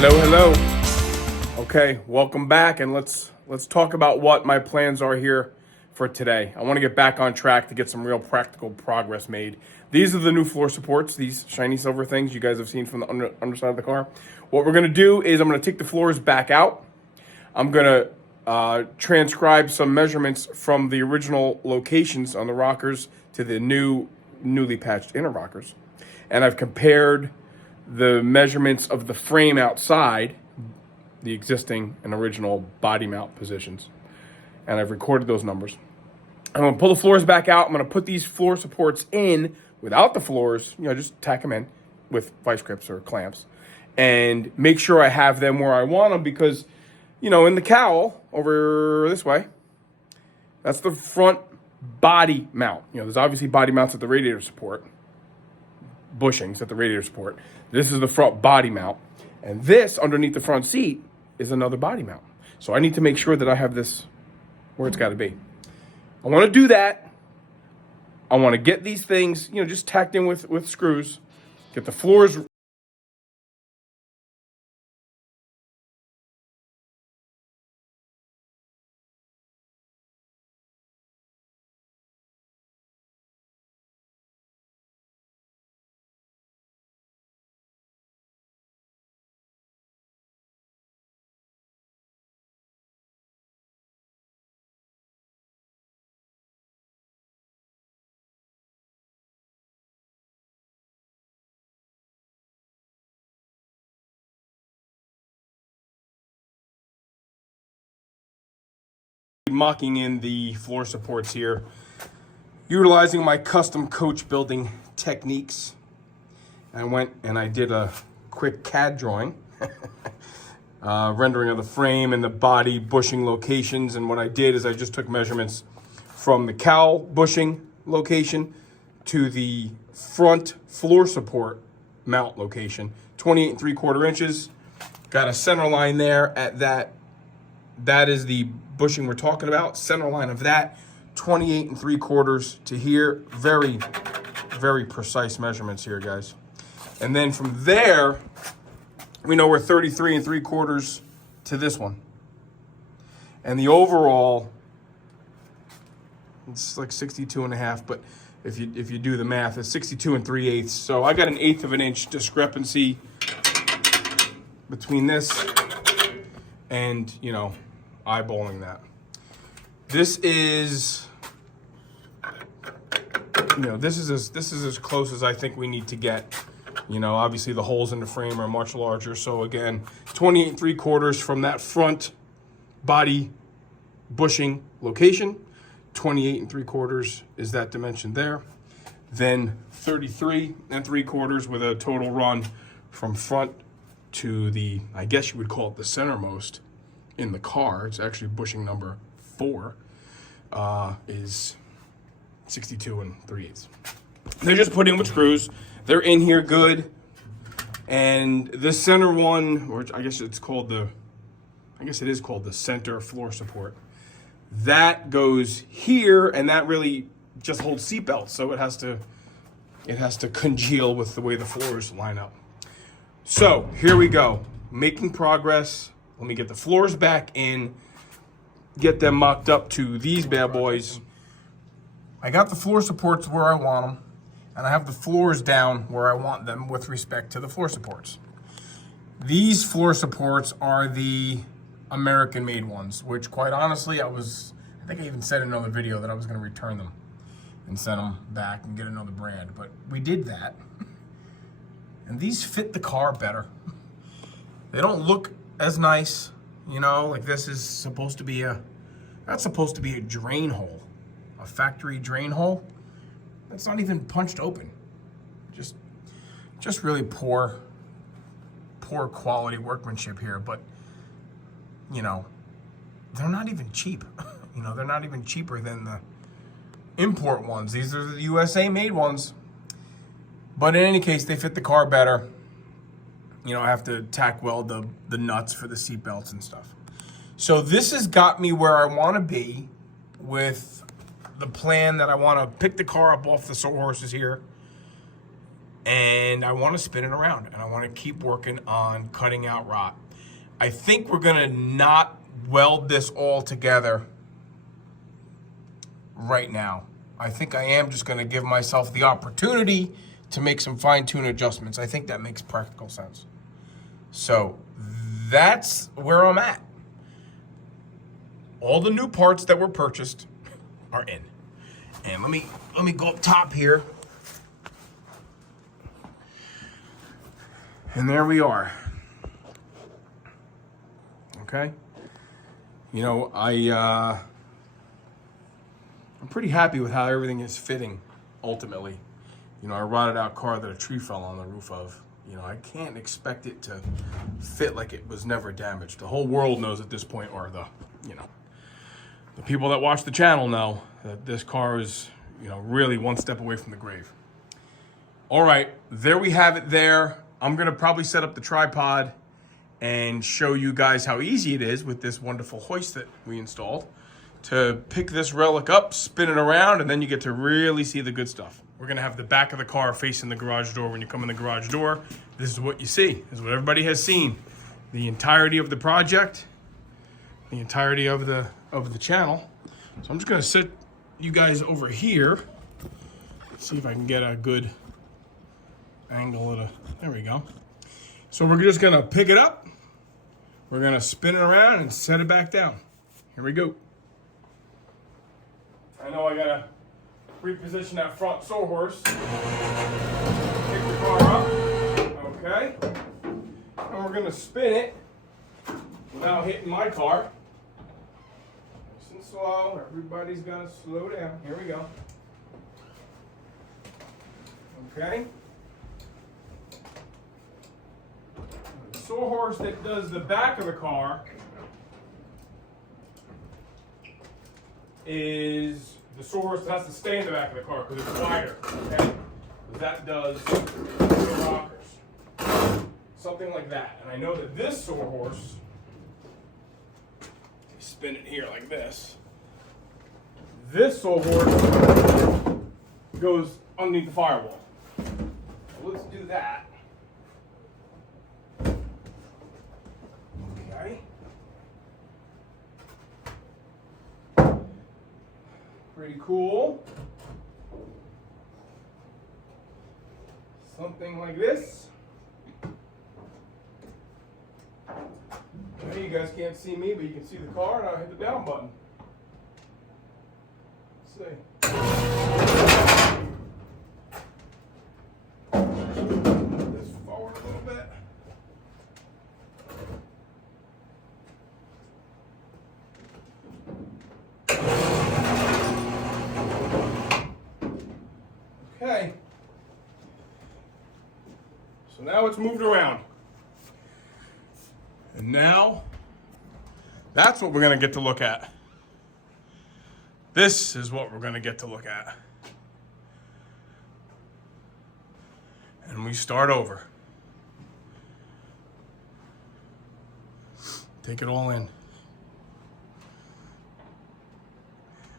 Hello. Okay, welcome back, and let's talk about what my plans are here for today. I want to get back on track to get some real practical progress made. These are the new floor supports, these shiny silver things you guys have seen from the underside of the car. What we're going to do is I'm going to take the floors back out. I'm going to transcribe some measurements from the original locations on the rockers to the newly patched inner rockers. And I've compared the measurements of the frame outside, the existing and original body mount positions. And I've recorded those numbers. I'm gonna pull the floors back out. I'm gonna put these floor supports in without the floors, just tack them in with vice grips or clamps and make sure I have them where I want them because, in the cowl over this way, that's the front body mount. There's obviously body mounts at the radiator support, bushings at the radiator support. This is the front body mount. And this underneath the front seat is another body mount. So I need to make sure that I have this where it's got to be. I want to do that. I want to get these things, just tacked in with screws. Get the floors. Mocking in the floor supports here, utilizing my custom coach building techniques. I went and I did a quick CAD drawing, rendering of the frame and the body bushing locations. And what I did is I just took measurements from the cowl bushing location to the front floor support mount location, 28 3/4 inches. Got a center line there at that. That is the bushing we're talking about. Center line of that, 28 3/4 to here. Very, very precise measurements here, guys. And then from there, we know we're 33 3/4 to this one. And the overall, it's like 62.5, but if you do the math, it's 62 3/8. So I got an 1/8 of an inch discrepancy between this and, eyeballing that. This is, this is as close as I think we need to get. Obviously the holes in the frame are much larger. So again, 28 3/4 from that front body bushing location. 28 3/4 is that dimension there. Then 33 3/4 with a total run from front to the, I guess you would call it the centermost in the car. It's actually bushing number 4, is 62 3/8. They're just put in with screws. They're in here good. And the center one, or I guess it is called the center floor support. That goes here, and that really just holds seat belts. So it has to congeal with the way the floors line up. So here we go, making progress. Let me get the floors back in, get them mocked up to these bad boys. I got the floor supports where I want them, and I have the floors down where I want them with respect to the floor supports. These floor supports are the American-made ones, which quite honestly, I think I even said in another video that I was going to return them and send them back and get another brand, but we did that. And these fit the car better. They don't look as nice, like this is supposed to be that's supposed to be a drain hole, a factory drain hole. That's not even punched open. Just really poor quality workmanship here, but they're not even cheap. They're not even cheaper than the import ones. These are the USA made ones. But in any case, they fit the car better. I have to tack weld the nuts for the seat belts and stuff. So this has got me where I want to be with the plan that I want to pick the car up off the sawhorses here and I want to spin it around, and I want to keep working on cutting out rot. I think we're gonna not weld this all together right now. I think I am just gonna give myself the opportunity to make some fine-tune adjustments. I think that makes practical sense. So that's where I'm at. All the new parts that were purchased are in. And let me go up top here. And there we are. Okay? You know, I'm pretty happy with how everything is fitting ultimately. You know, I rotted out car that a tree fell on the roof of. You know, I can't expect it to fit like it was never damaged. The whole world knows at this point, or the people that watch the channel know that this car is, you know, really one step away from the grave. All right, there we have it there. I'm gonna probably set up the tripod and show you guys how easy it is with this wonderful hoist that we installed to pick this relic up, spin it around, and then you get to really see the good stuff. We're gonna have the back of the car facing the garage door. When you come in the garage door, this is what you see. This is what everybody has seen. The entirety of the project, the entirety of the channel. So I'm just gonna sit you guys over here. See if I can get a good angle of there we go. So we're just gonna pick it up. We're gonna spin it around and set it back down. Here we go. I know I gotta reposition that front sawhorse. Pick the car up, okay? And we're gonna spin it without hitting my car. Nice and slow, everybody's gonna slow down. Here we go. Okay? The sawhorse that does the back of the car is the sawhorse that has to stay in the back of the car because it's wider, okay? That does the rockers. Something like that. And I know that this sawhorse, spin it here like this, this sawhorse goes underneath the firewall. So let's do that. Okay. Pretty cool. Something like this. Okay, you guys can't see me, but you can see the car, and I'll hit the down button. Let's see. Move this forward a little bit. Okay. So now it's moved around. And now, that's what we're gonna get to look at. This is what we're gonna get to look at. And we start over. Take it all in.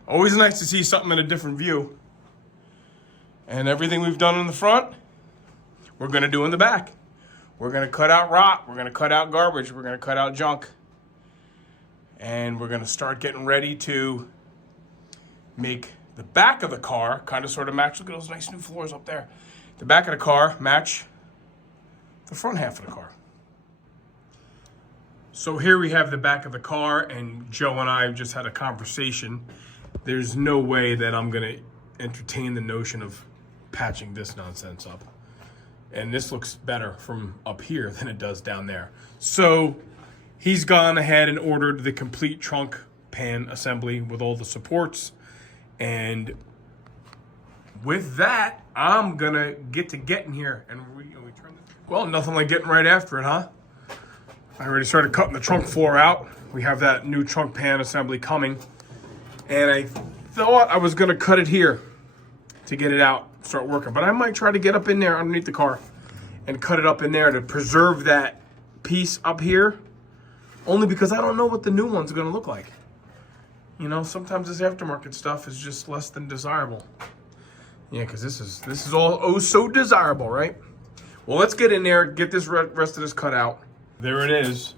Always nice to see something in a different view. And everything we've done in the front, we're gonna do in the back. We're gonna cut out rot, we're gonna cut out garbage, we're gonna cut out junk. And we're gonna start getting ready to make the back of the car kind of sort of match. Look at those nice new floors up there. The back of the car match the front half of the car. So here we have the back of the car, and Joe and I have just had a conversation. There's no way that I'm gonna entertain the notion of patching this nonsense up. And this looks better from up here than it does down there. So he's gone ahead and ordered the complete trunk pan assembly with all the supports. And with that, I'm gonna get in here and we turn this. Well, nothing like getting right after it, huh? I already started cutting the trunk floor out. We have that new trunk pan assembly coming. And I thought I was gonna cut it here to get it out, start working. But I might try to get up in there underneath the car and cut it up in there to preserve that piece up here. Only because I don't know what the new one's gonna look like. You know, sometimes this aftermarket stuff is just less than desirable. Yeah, because this is all oh so desirable, right? Well, let's get in there, get this rest of this cut out. There it is.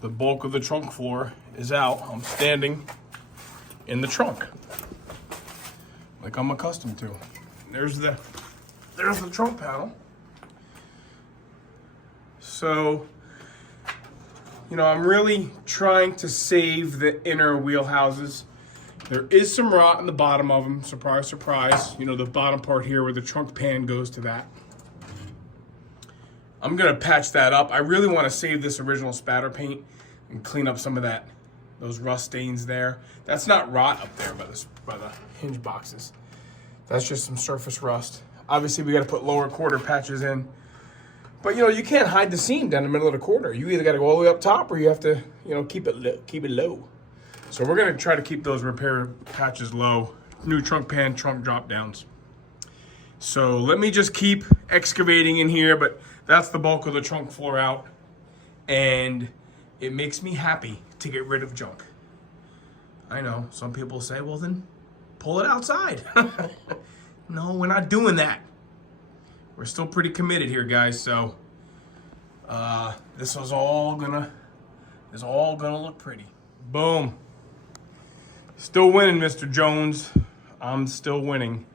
The bulk of the trunk floor is out. I'm standing in the trunk, like I'm accustomed to. There's the trunk panel. So, you know, I'm really trying to save the inner wheel houses. There is some rot in the bottom of them. Surprise, surprise. You know, the bottom part here where the trunk pan goes to that. I'm gonna patch that up. I really want to save this original spatter paint and clean up some of those rust stains there. That's not rot up there by the hinge boxes. That's just some surface rust. Obviously, we got to put lower quarter patches in. But, you know, you can't hide the seam down the middle of the quarter. You either got to go all the way up top or you have to, you know, keep it low. So we're going to try to keep those repair patches low. New trunk pan, trunk drop downs. So let me just keep excavating in here, but that's the bulk of the trunk floor out. And it makes me happy to get rid of junk. I know, some people say, well then, pull it outside. No, we're not doing that. We're still pretty committed here, guys, so this is all gonna look pretty. Boom. Still winning, Mr. Jones. I'm still winning.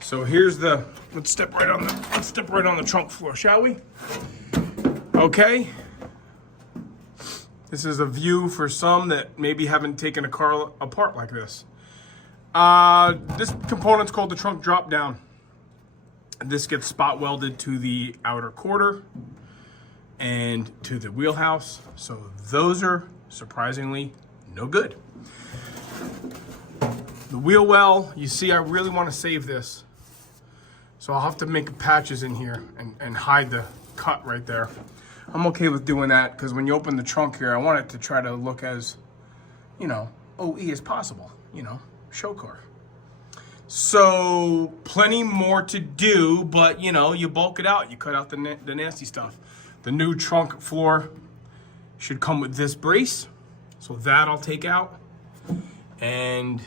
So here's let's step right on the trunk floor, shall we? Okay. This is a view for some that maybe haven't taken a car apart like this. This component's called the trunk drop down. This gets spot welded to the outer quarter and to the wheelhouse. So those are surprisingly no good. The wheel well, you see, I really want to save this. So I'll have to make patches in here and hide the cut right there. I'm okay with doing that because when you open the trunk here, I want it to try to look as, you know, OE as possible, you know, show car. So plenty more to do, but you know, you bulk it out, you cut out the nasty stuff. The new trunk floor should come with this brace, so that I'll take out. And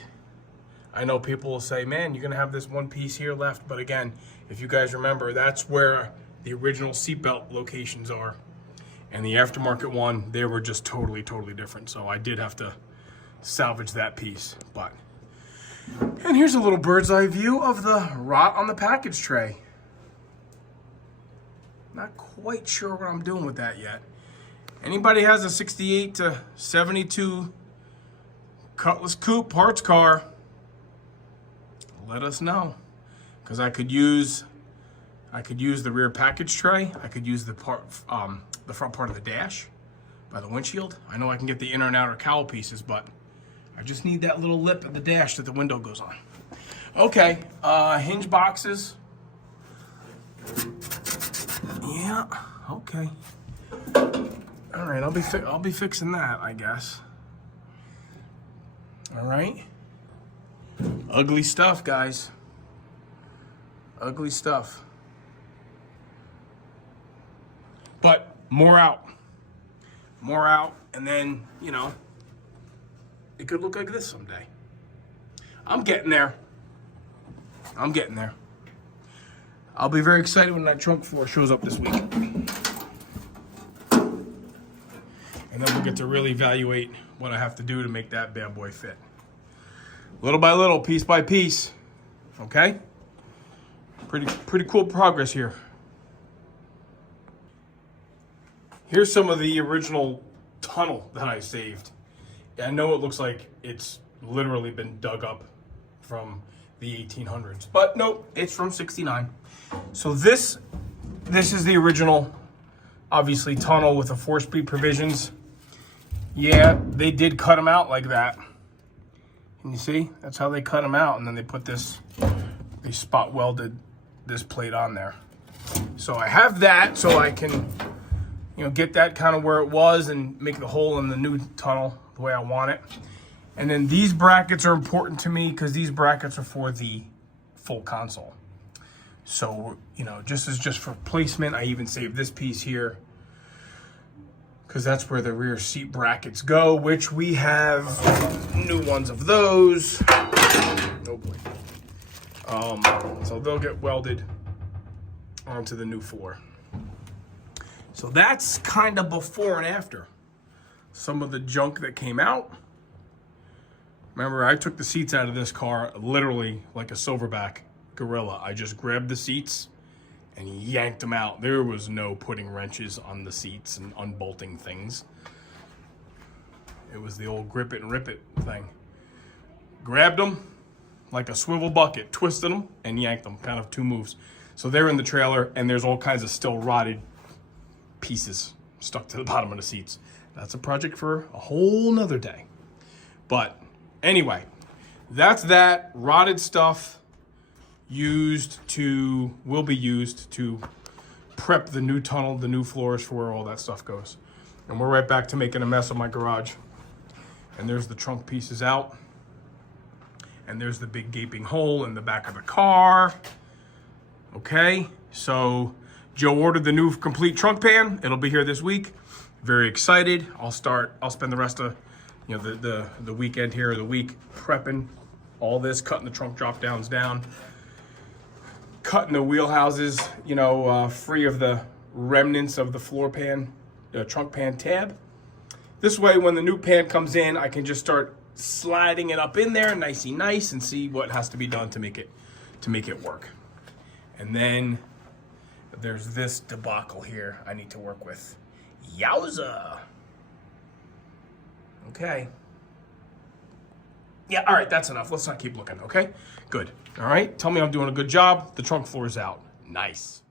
I know people will say, man, you're gonna have this one piece here left, but again, if you guys remember, that's where the original seatbelt locations are. And the aftermarket one, they were just totally different. So I did have to salvage that piece, but. And here's a little bird's eye view of the rot on the package tray. Not quite sure what I'm doing with that yet. Anybody has a 68 to 72 Cutlass Coupe parts car, let us know. Because I could use the rear package tray. I could use the front part of the dash by the windshield. I know I can get the inner and outer cowl pieces, but I just need that little lip of the dash that the window goes on. Okay, hinge boxes. Yeah, okay. All right, I'll be fixing that, I guess. All right. Ugly stuff, guys. Ugly stuff. But more out, and then, you know, it could look like this someday. I'm getting there. I'll be very excited when that trunk floor shows up this week. And then we'll get to really evaluate what I have to do to make that bad boy fit. Little by little, piece by piece, okay? Pretty cool progress here. Here's some of the original tunnel that I saved. I know it looks like it's literally been dug up from the 1800s, but nope, it's from '69. So this is the original, obviously, tunnel with the 4-speed provisions. Yeah, they did cut them out like that. And you see, that's how they cut them out, and then they put they spot welded this plate on there. So I have that, so I can, you know, get that kind of where it was and make the hole in the new tunnel the way I want it. And then these brackets are important to me because these brackets are for the full console. So, you know, just for placement, I even saved this piece here because that's where the rear seat brackets go, which we have new ones of those. Oh boy. So they'll get welded onto the new floor. So that's kind of before and after. Some of the junk that came out. Remember, I took the seats out of this car literally like a silverback gorilla. I just grabbed the seats and yanked them out. There was no putting wrenches on the seats and unbolting things. It was the old grip it and rip it thing. Grabbed them like a swivel bucket, twisted them, and yanked them. Kind of two moves. So they're in the trailer, and there's all kinds of still rotted pieces stuck to the bottom of the seats. That's a project for a whole nother day. But anyway, that's that. Rotted stuff will be used to prep the new tunnel, the new floors for where all that stuff goes. And we're right back to making a mess of my garage. And there's the trunk pieces out. And there's the big gaping hole in the back of the car. Okay, so Joe ordered the new complete trunk pan. It'll be here this week. Very excited. I'll spend the rest of the weekend here, the week, prepping all this, cutting the trunk drop downs down, cutting the wheel houses, free of the remnants of the floor pan, trunk pan tab. This way, when the new pan comes in, I can just start sliding it up in there, nicey nice, and see what has to be done to make it work. And then there's this debacle here I need to work with. Yowza. Okay. Yeah, all right, that's enough. Let's not keep looking, okay? Good. All right, tell me I'm doing a good job. The trunk floor is out. Nice.